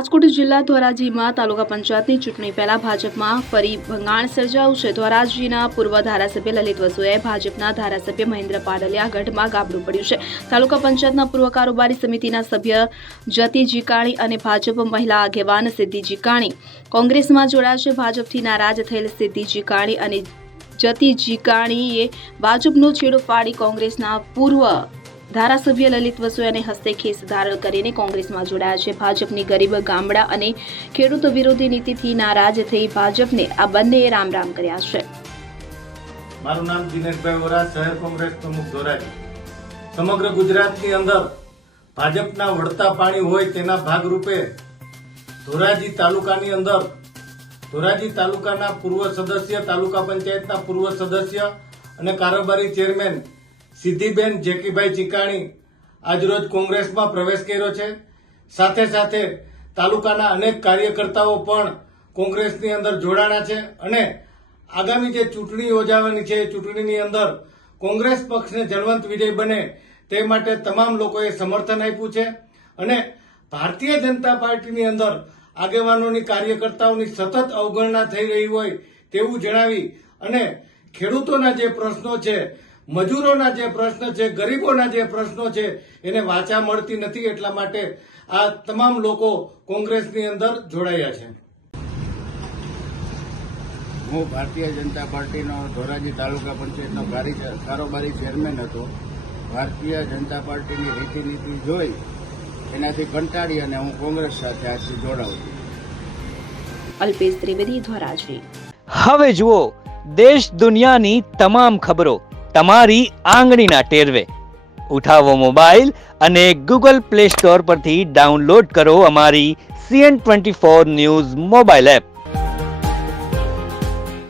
રાજકોટ જિલ્લા ધોરાજીમાં તાલુકા પંચાયતની ચૂંટણી પહેલા ભાજપમાં ફરી ભંગાણ સર્જાયું છે। ધોરાજીના પૂર્વ ધારાસભ્ય લલિત વસુએ ભાજપના ધારાસભ્ય મહેન્દ્ર પાડલિયા ગઢમાં ગાબડું પડ્યું છે। તાલુકા પંચાયતના પૂર્વ કારોબારી સમિતિના સભ્ય જતી જીકાણી અને ભાજપ મહિલા આગેવાન સિદ્ધિ જીકાણી કોંગ્રેસમાં જોડાયા છે। ભાજપથી નારાજ થયેલ સિદ્ધિ જીકાણી અને જતી જીકાણીએ ભાજપનો છેડો ફાડી કોંગ્રેસના પૂર્વ ધારાસભ્ય લલિત વસુયાને હસ્તે કેસ ધારણ કરીને કોંગ્રેસમાં જોડાયા છે। ભાજપની ગરીબ ગામડા અને ખેડૂત વિરોધી નીતિથી નારાજ થઈ ભાજપને આ બંનેએ રામ રામ કર્યા છે। મારું નામ દિનેશભાઈ વોરા, શહેર કોંગ્રેસ પ્રમુખ ધોરાજી। સમગ્ર ગુજરાતની અંદર ભાજપના વળતા પાણી હોય તેના ભાગરૂપે ધોરાજી તાલુકાની અંદર ધોરાજી તાલુકાના પૂર્વ સદસ્ય, તાલુકા પંચાયતના પૂર્વ સદસ્ય અને કારોબારી ચેરમેન સિદ્ધિબેન જેકીભાઈ ચીકાણી આજરોજ કોંગ્રેસમાં પ્રવેશ કર્યો છે। સાથે સાથે તાલુકાના અનેક કાર્યકર્તાઓ પણ કોંગ્રેસની અંદર જોડાણા છે અને આગામી જે ચૂંટણી યોજાવાની છે એ ચૂંટણીની અંદર કોંગ્રેસ પક્ષને જળવંત વિજય બને તે માટે તમામ લોકોએ સમર્થન આપ્યું છે અને ભારતીય જનતા પાર્ટીની અંદર આગેવાનોની, કાર્યકર્તાઓની સતત અવગણના થઈ રહી હોય તેવું જણાવી અને ખેડૂતોના જે પ્રશ્નો છે, મજૂરોના જે પ્રશ્ન છે, ગરીબોના જે પ્રશ્નો છે એને વાચા મળતી નથી, એટલા માટે આ તમામ લોકો કોંગ્રેસની અંદર જોડાયા છે। હું ભારતીય જનતા પાર્ટીનો ધોરાજી તાલુકા પંચાયતનો કારોબારી ચેરમેન હતો। ભારતીય જનતા પાર્ટીની રીતિનીતિ જોઈ એનાથી કંટાળી અને હું કોંગ્રેસ સાથે આજથી જોડાઉં છું। અલ્પેશ ત્રિવેદી, ધોરાજી। હવે જુઓ દેશ દુનિયાની તમામ ખબરો તમારી આંગળીના ટેરવે। ઉઠાવો મોબાઈલ અને ગૂગલ પ્લે સ્ટોર પરથી ડાઉનલોડ કરો અમારી CN24 ન્યૂઝ મોબાઈલ એપ।